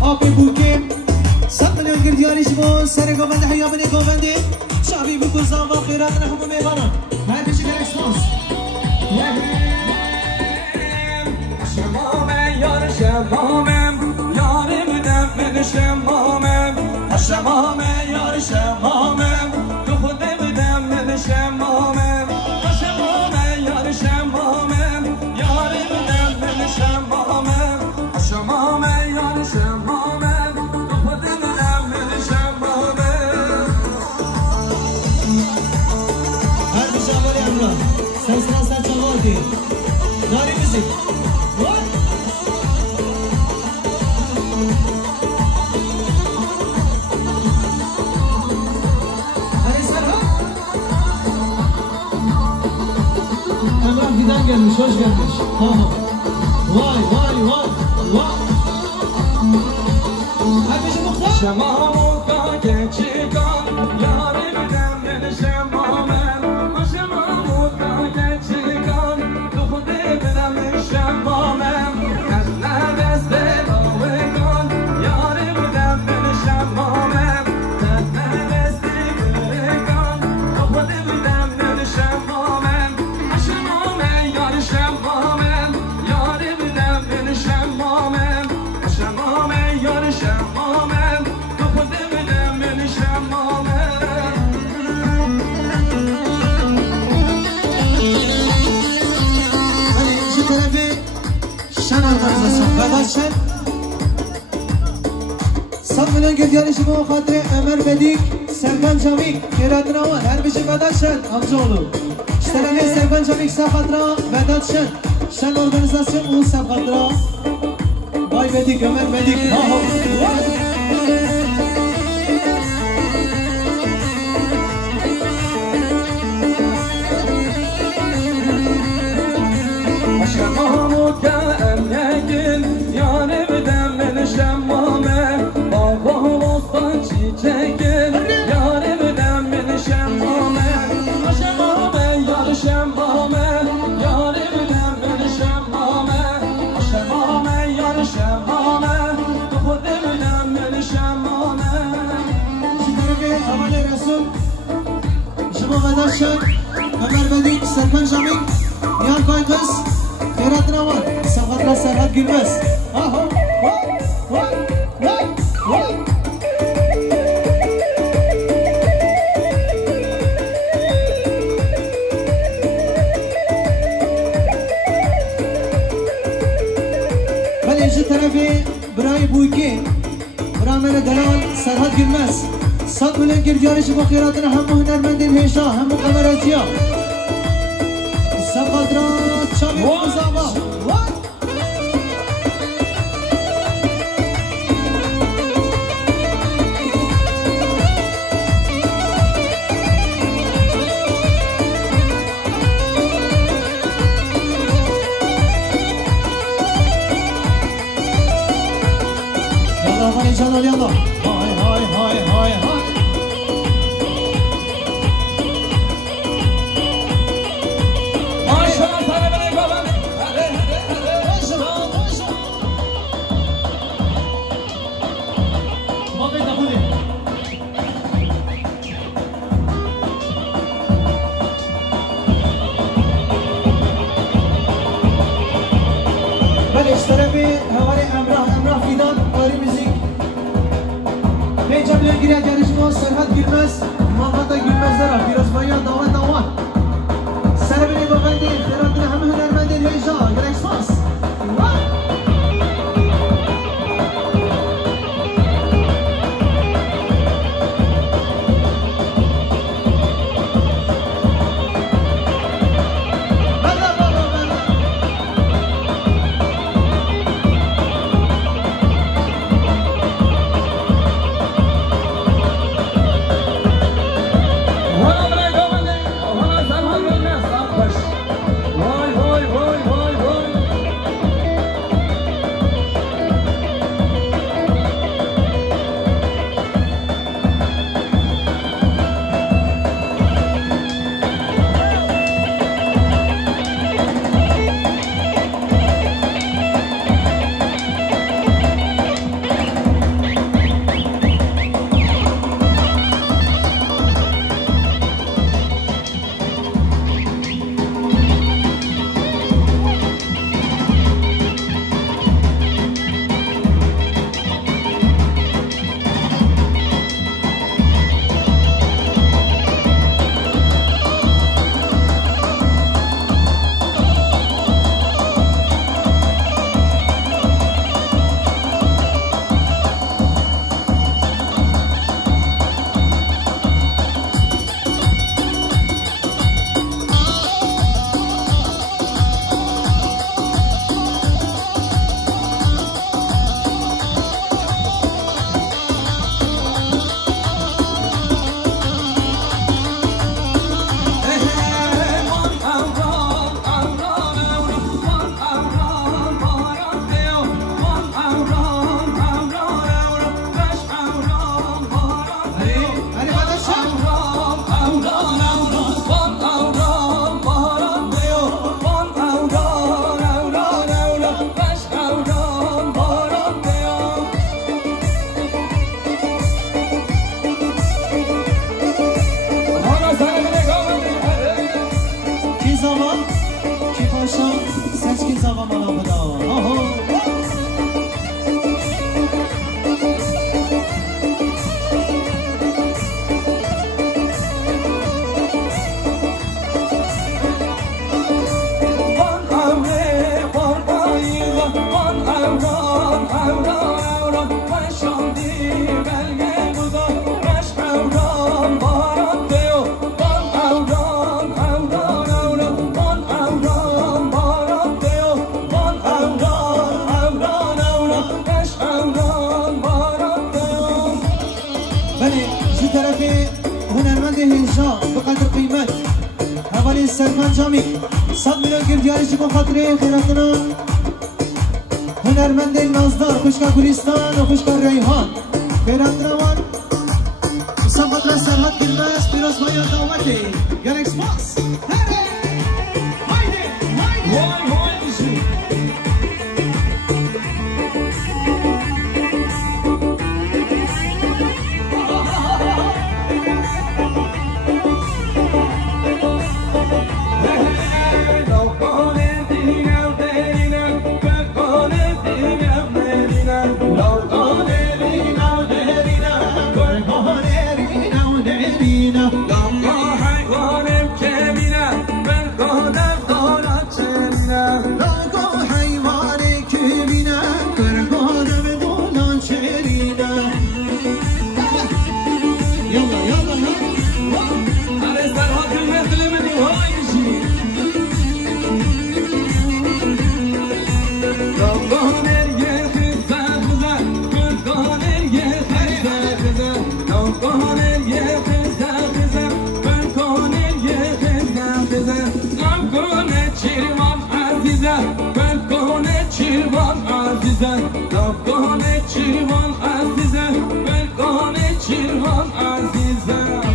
آبی بوکیم سب ملیون گردیاری شما سر گوونده حیامنی گوونده شعبی بکوزان و خیرات نحمو میغانم هر بچی در اکسپانس شمامم یار شمامم یارم دم من شمامم شمامم یار شمامم تو خودم دم من شمامم شمامم یار شمامم یارم دم من شمامم شمامم یار شمامم تو خودم دم من شمامم هر بچی آقای امران سلسله سر چغاتی داری موزیک gelmiş, hoş gelmiş. Tamam. Vay vay vay vay. Hepsi muhtar. Şemamuka geçikan, yarimden beni şemamem. Şemamuka geçikan, tuhudimden beni şemamem. Ezne beste davekan, yarimden beni şemamem. Ezne beste davekan, tuhudimden beni şemamem. Şemamem, yarimden beni şemamem. Şemamem, yar şemamem. Dokudumdan beni şemamem. Hani şu tarafı şen organizasyon. Bedel şen. Sat milyon girdiyarı şimu hatırı Ömer Bedik, Serkan Çamik, Kiratına var. Her bir şey bedel şen. Amcaoğlu. İşte Serkan Çamik Sefatra, Vedat Şen. Şen organizasyon Uğuz Sefatra. Bay Bedik, Ömer Bedik. Şemamut'a emnegin, yarimden beni şemmame. Bağ bostan çiçekin, yarimden beni şemmame. Şemmame, yar şemmame, yarimden beni şemmame. Şemmame, yar şemmame, tuhudumdan beni şemmame. Şimdi Havale Resul, Şema Vedat Şen, Ömer Bedik, Serkan Çamik, Nihan Baykız, Kiratına var. Sefatra Serhat Gülmez. Aha, vay, vay, vay, vay. Şu tarafı Bray Buyki, Bramene Delal, Serhat Gülmez. Sat milyon girdiyarı şu bakıratını hem hünermendin heşa hem kameracıya. Sefatra Çamik Muzaba. Vay! İnşallah yallah. Hay hay hay hay hay. Maşallah sana beni kovan. Hadi maşallah maşallah. Bakın da hadi. Ben işlerimi havale Emrah Fidan Kari Müzik. Mecabla girer yarışma Serhat Gülmez, Muhammed'a Gülmezler, Firoz Bayan, Davat Davat. Serbeni Babendi, Ferhat'ın hem hünermendi, Heja, Greg Spas. Wow. هجا بقدر قیمت حوالی سرکان جامی 100 میلیون گردیاری شما خاطره خیراتنا هنرمند نازدار خوشکا گلستان و خوشکا ریحان خیراتنا وان حساب خاطره سرحد گرمز پیروز مایا دعوتی گلکس باس Çirvan azize, ben kone çirvan azize.